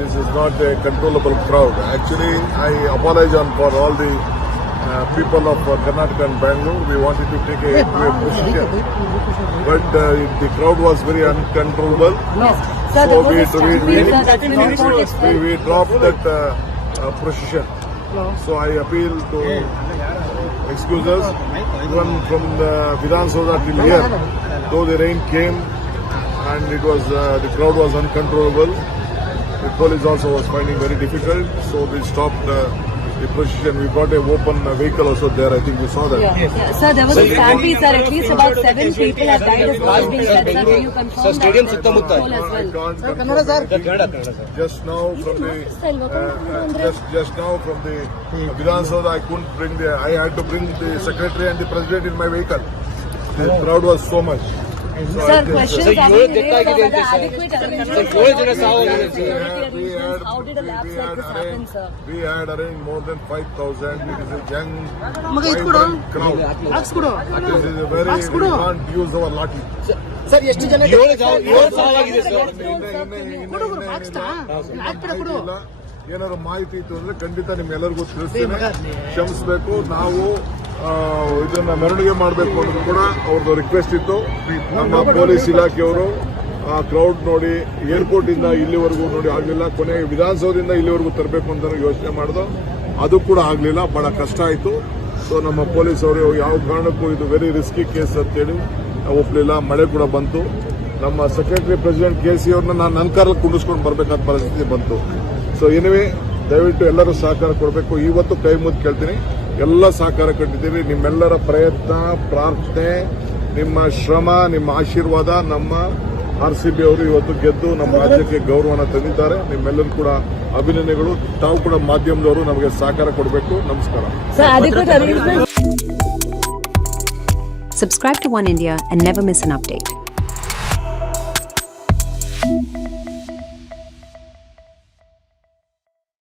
This is not a controllable crowd. Actually, I apologize for all the people of Karnataka and Bangalore. We wanted to take a position, but the crowd was very uncontrollable. Sir, So we dropped that procession. So I appeal to excuse us, even from the Vidhan Sabha till here, though the rain came and it was the crowd was uncontrollable. The police also was finding very difficult, so we stopped the procession. We got a open vehicle also there. I think we saw that. Yeah. Sir, there was a stampede, sir. At least about 7 people have died as well as being said. Sir, can you confirm that? Stadium Suttamutta. As well? Just now from the just now from the Vidhan Sabha, I couldn't bring the. I had to bring the secretary and the president in my vehicle. The crowd was so much. So Sir, questions are being raised about the adequate arrangements. How did a lapse like this happen, sir? We had arranged more than 5,000. It is a young, vibrant crowd. This is a very, we can't use our lathi. Sir ಎಷ್ಟು ಜನ ಸಾವಾಗಿದೆ ಸರ್ ಏನಾದ್ರು ಮಾಹಿತಿ ಇತ್ತು ಅಂದ್ರೆ ಖಂಡಿತ ನಿಮ್ಮೆಲ್ಲರಿಗೂ ತಿಳಿಸ್ತೀನಿ. ಕ್ಷಮಿಸಬೇಕು. ನಾವು ಇದನ್ನ ಮೆರವಣಿಗೆ ಮಾಡಬೇಕು ಅನ್ನೋದು ಕೂಡ ಅವ್ರದ್ದು ರಿಕ್ವೆಸ್ಟ್ ಇತ್ತು. ನಮ್ಮ ಪೊಲೀಸ್ ಇಲಾಖೆಯವರು ಆ ಕ್ರೌಡ್ ನೋಡಿ ಏರ್ಪೋರ್ಟ್ ಇಂದ ಇಲ್ಲಿವರೆಗೂ ನೋಡಿ ಆಗ್ಲಿಲ್ಲ. ಕೊನೆಗೆ ವಿಧಾನಸೌಧದಿಂದ ಇಲ್ಲಿವರೆಗೂ ತರಬೇಕು ಅಂತ ಯೋಚನೆ ಮಾಡಿದ್ರು. ಅದು ಕೂಡ ಆಗ್ಲಿಲ್ಲ. ಬಹಳ ಕಷ್ಟ ಆಯ್ತು. ಸೊ ನಮ್ಮ ಪೊಲೀಸ್ ಅವರು ಯಾವ ಕಾರಣಕ್ಕೂ ಇದು ವೆರಿ ರಿಸ್ಕಿ ಕೇಸ್ ಅಂತೇಳಿ ಒಪ್ಪಲಿಲ್ಲ. ಮಳೆ ಕೂಡ ಬಂತು. ನಮ್ಮ ಸೆಕ್ರೆಟರಿ ಪ್ರೆಸಿಡೆಂಟ್ KC ಅವ್ರನ್ನ ನಾನು ನನ್ನ ಕಾರಲ್ಲಿ ಕುಂಡಿಸ್ಕೊಂಡು ಬರಬೇಕಾದ ಪರಿಸ್ಥಿತಿ ಬಂತು. ಸೊ ಎನಿವೆ ದಯವಿಟ್ಟು ಎಲ್ಲರೂ ಸಹಕಾರ ಕೊಡಬೇಕು. ಇವತ್ತು ಕೈ ಮುದ್ದು ಕೇಳ್ತೀನಿ, ಎಲ್ಲ ಸಹಕಾರ ಕೊಟ್ಟಿದ್ದೀರಿ. ನಿಮ್ಮೆಲ್ಲರ ಪ್ರಯತ್ನ, ಪ್ರಾರ್ಥನೆ, ನಿಮ್ಮ ಶ್ರಮ, ನಿಮ್ಮ ಆಶೀರ್ವಾದ ನಮ್ಮ RCB ಅವರು ಇವತ್ತು ಗೆದ್ದು ನಮ್ಮ ರಾಜ್ಯಕ್ಕೆ ಗೌರವನ ತಂದಿದ್ದಾರೆ. ನಿಮ್ಮೆಲ್ಲರೂ ಕೂಡ ಅಭಿನಂದನೆಗಳು. ತಾವು ಕೂಡ ಮಾಧ್ಯಮದವರು ನಮಗೆ ಸಹಕಾರ ಕೊಡಬೇಕು. ನಮಸ್ಕಾರ. Sir, adequate arrangements. Subscribe to One India and never miss an update.